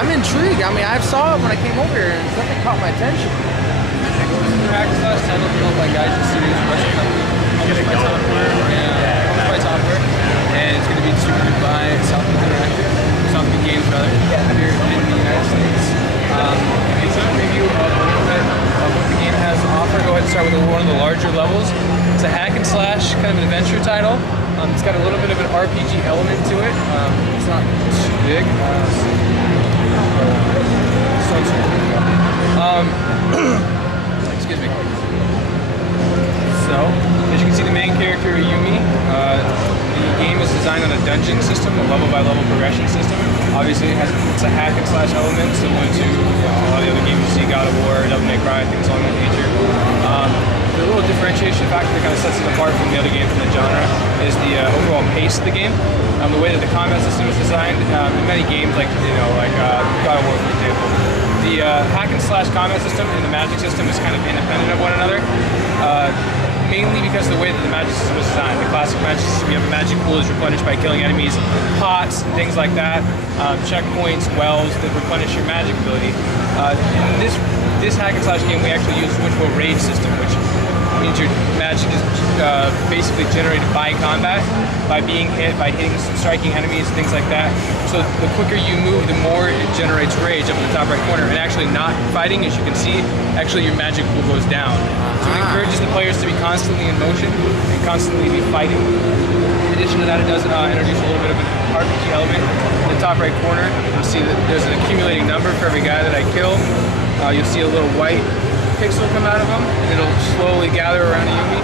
I'm intrigued. I mean, I saw it when I came over here and something caught my attention. Hack and slash title developed by Gaijin Studios, Russian company, published by Software, and it's going to be distributed by Southpeak Games rather, here in the United States. It's a preview of a little bit of what the game has to offer. Go ahead and start with one of the larger levels. It's a hack and slash kind of an adventure title. It's got a little bit of an RPG element to it. It's not too big. Excuse me. So, as you can see, the main character, Yumi, the game is designed on a dungeon system, a level-by-level progression system. Obviously, it's a hack and slash element, similar to a lot of the other games you see, God of War, Devil May Cry, things along that nature. The little differentiation factor that kind of sets it apart from the other games in the genre is the overall pace of the game. The way that the combat system is designed, in many games, like God of War, for example, the hack and slash combat system and the magic system is kind of independent of one another. Mainly because of the way that the magic system is designed. The classic magic system, you have a magic pool is replenished by killing enemies, pots, and things like that, checkpoints, wells that replenish your magic ability. In this hack and slash game, we actually use what's called rage system, which means your magic is basically generated by combat, by being hit, by hitting, striking enemies, things like that. So the quicker you move, the more it generates rage up in the top right corner. And actually not fighting, as you can see, actually your magic pool goes down. So it encourages the players to be constantly in motion and constantly be fighting. In addition to that, it does introduce a little bit of an RPG element. In the top right corner, you'll see that there's an accumulating number for every guy that I kill. You'll see a little white pixel come out of them, and it'll slowly gather around a Yumi.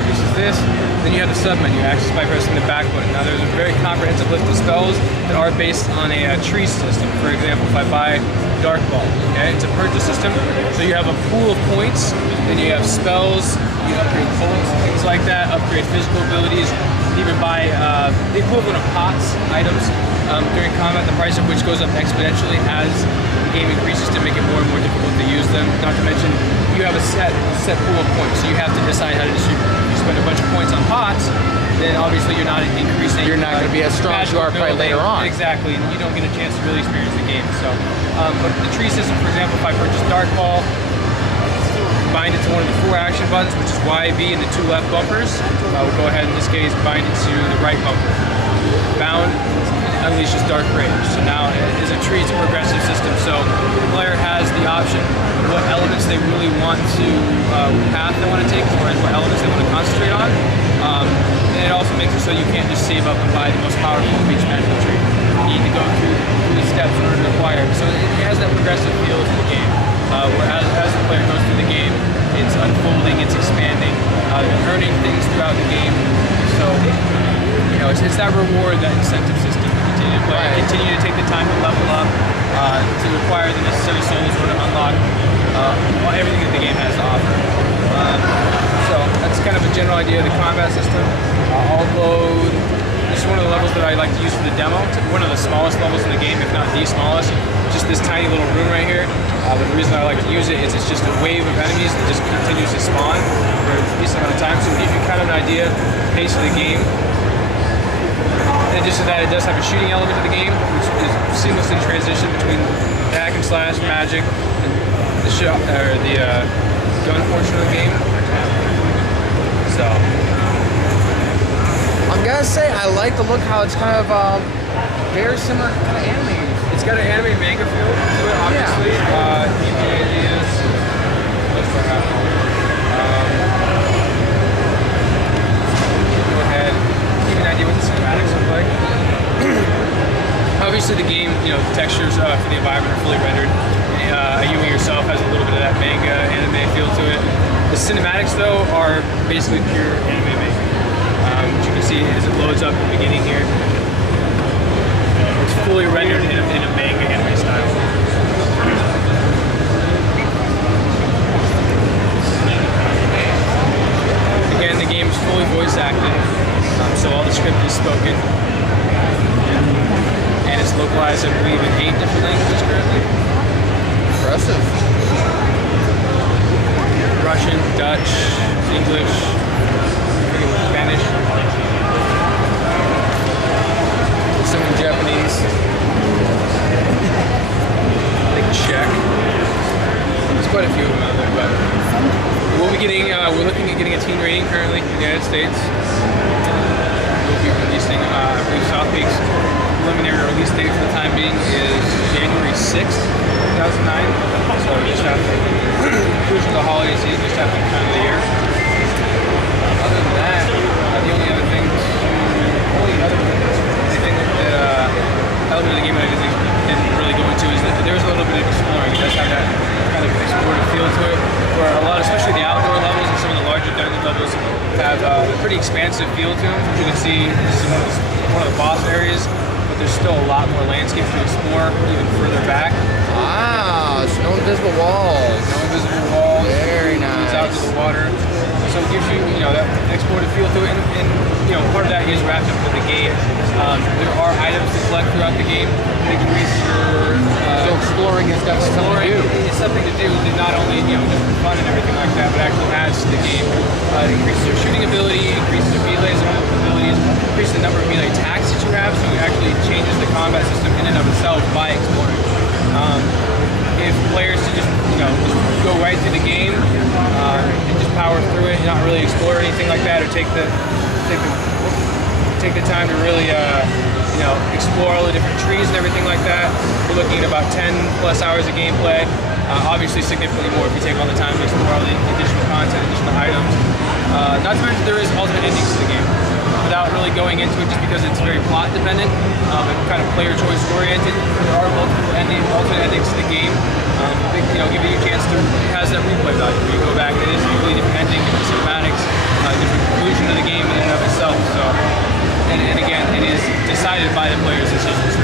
Increases this. Then you have the sub-menu, access by pressing the back button. Now there's a very comprehensive list of spells that are based on a tree system. For example, if I buy Dark Ball, okay, it's a purchase system. So you have a pool of points, then you have spells, you upgrade bullets, things like that, upgrade physical abilities, even buy the equivalent of pots, items, during combat, the price of which goes up exponentially as the game increases to make it more and more difficult to use them. Not to mention, you have a set pool of points, so you have to decide how to distribute. If you spend a bunch of points on pots, then obviously you're not increasing. You're not going to be as strong as you are probably later on. Exactly, and you don't get a chance to really experience the game. So, but the tree system, for example, if I purchase Dark Ball, bind it to one of the 4 action buttons, which is Y, B, and the 2 left bumpers. We'll go ahead in this case, bind it to the right bumper. Bound unleashes Dark Rage. So now it is a tree, it's a progressive system. So the player has the option of what elements they really want to, path they want to take, as far as what elements they want to concentrate on. And it also makes it so you can't just save up and buy the most powerful of each magical tree. You need to go through these steps in order to acquire. So it has that progressive feel to the game. Whereas as the player goes through the game, it's unfolding, it's expanding, they're earning things throughout the game. So, you know, it's that reward, that incentive system to continue to play, continue to take the time to level up, to acquire the necessary souls in order to unlock everything that the game has to offer. So that's kind of a general idea of the combat system. I'll load. This is one of the levels that I like to use for the demo. It's one of the smallest levels in the game, if not the smallest. Just this tiny little room right here. But the reason I like to use it is it's just a wave of enemies that just continues to spawn for a decent amount of time. So it gives you kind of an idea of the pace of the game. In addition to that, it does have a shooting element to the game, which is seamlessly transition between the hack and slash, magic, and the gun portion of the game. So I'm gonna say I like the look how it's kind of very similar kind of anime. It's got an anime manga feel to it, obviously. Give me ideas. Let's go ahead. Give me an idea what the cinematics look like. Obviously, the game, you know, the textures for the environment are fully rendered. Yumi yourself has a little bit of that manga anime feel to it. The cinematics, though, are basically pure anime manga. Which you can see as it loads up at the beginning here. It's fully rendered in a manga anime style. Again, the game is fully voice acted, so all the script is spoken. And it's localized, I believe, in 8 different languages currently. Impressive. Russian, Dutch, English, Spanish, some in Japanese. in the United States. We'll be releasing, I believe Southpeak's preliminary release date for the time being is January 6th, 2009. So just after cruise the holiday season, just after the time of the year. Other than that, the only other thing that element of the game that I didn't really go into is that there's a little bit of exploring. It does have that kind of explorative feel to it, where a lot, especially the outdoor levels and some of the larger dungeon levels, have a pretty expansive feel to them. As you can see, this is one of the boss areas, but there's still a lot more landscape to explore even further back. Ah, so no invisible walls. No invisible walls. Very nice. It's out to the water. So it gives you, that explorative feel to it, and part of that is wrapped up with the game. There are items to collect throughout the game. They increase your so exploring is definitely something to do. It's something to do, not only just for fun and everything like that, but actually adds to the game. It increases your shooting ability, increases your melee abilities, increases the number of melee attacks that you have. So it actually changes the combat system in and of itself by exploring. If players to just go right through the game and just power through it, and not really explore anything like that, or take the time to really explore all the different trees and everything like that, we're looking at about 10 plus hours of gameplay. Obviously significantly more if you take all the time to explore all the additional content, additional items. Not to mention there is alternate endings to the game. Without really going into it, just because it's very plot dependent and kind of player choice oriented, there are multiple alternate endings to the game. Giving you a chance to, it has that replay value where you go back and it is a completely different ending, different cinematics, different conclusion of the game in and of itself. So, and again, it is decided by the player's decisions.